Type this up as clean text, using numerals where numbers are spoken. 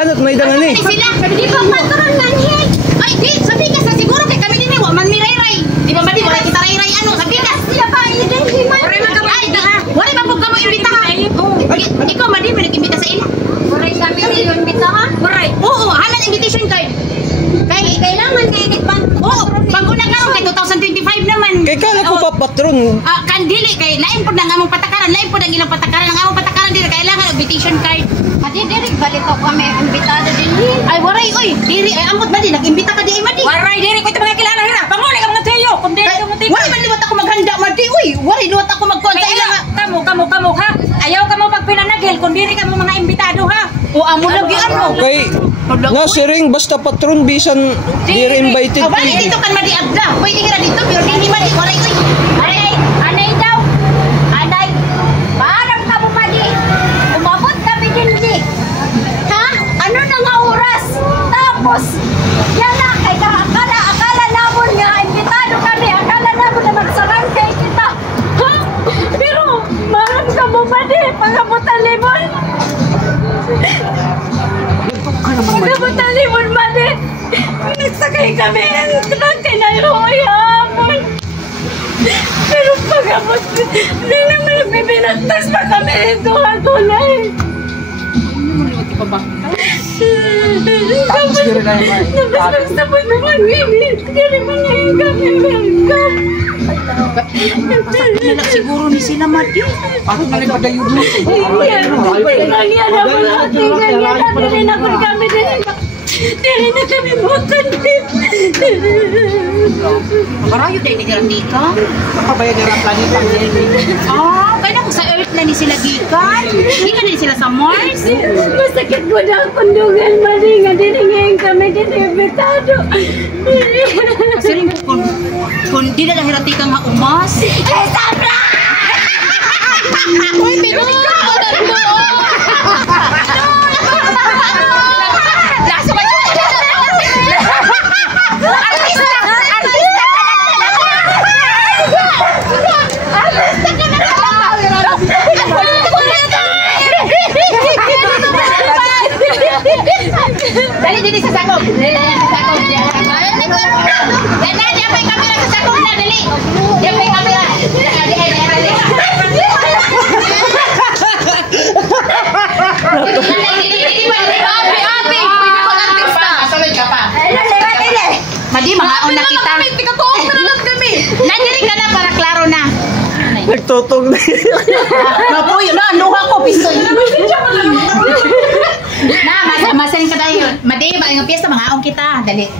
Ano't may dangan eh. Sila, di ba patron nangyay? Ay, di, sabi ka sa siguro kay kami din eh, wa man mi ray-ray. Di ba madi, wala kita ray-ray, ano, sabi ka. Sila ba, ilan himan? Ay, di ha, wala ba po ka mo imbita ha? Ikaw, madi, may nag-imbita sa ila. Waray kami rin yung imbita ha? Waray. Oo, hanan invitation card. Kailangan ngayon pang, oo, pag-una ka kay 2025 naman. Kay kala ko pa patron. Kandili, kay lain po ng among patakaran, lain po ng ilang patakaran, ang among patakaran din, kailangan invitation card. Adi, diri, balito kami, imbitado din. Ay, waray, oy, diri, ay, amot ba din, nag-imbita ka di, ay, madi. Waray, diri, ko ito mga kilala, hira, panguli ka mga tiyo, kung diri ka mga tiyo. Waray, man liwat ako maghanda, madi, uy, waray, liwat ako magkonsa ilang. Kamu, ha? Ayaw ka mo pag pinanagil, kung diri ka mo mga imbitado, ha? O, amo lagyan mo. Okay, na siring, basta patron, bisan, dear invited. Waray, dito kan madi abda, pwede hira dito, pero hindi madi, waray, uy. Aray, anay daw, anay, paanam ka mo madi, umabot kami din di. Ha? Ano na nga oras? Tapos, yan na, kay akala namon nga, imbitado kami, akala namon na magsarangkay kita. Ha? Pero, maram ka mo madi, pagabutan limon. Pagabutan limon madi. Nagsakay kami ng trangkay na hapon. Pero pagabot, hindi naman nagbibinagtas pa kami ito ang tulay. Tapos kira na yung nagsabot na mag-init. Kaya mangyayang kami welcome. Nalak siguro ni sila mati. Ako na rin padayo mo. Yan naman natin. Yan naman kami din. Dili na kami makan din. Marayo tayo ni Grandica. Kapabaya nga ang planeta niya. Kaya na kung sa Earth na ni sila gikan. Gikan na sila sa Mars. Masakit mo na ang kundungan, malinga. Diningin kami, dinibitado. Kasi rin po, kung di na nahirati ka nga umas. Sabra! Uy, pinagkakalan mo! Laso ba yun? Artista ka na Dali, dili sa sakop. Dali sa sakop. Dali, di apay kamera sa sakop na, dali. Di apay kamera. Madi, mga una kita. Nandiyan ka na para klaro na. Nagtutong na. Mapuyo na, luha ko, pistoy. Na, masaling ka tayo. Madi, mga piyesta, mga aong kita. Dali.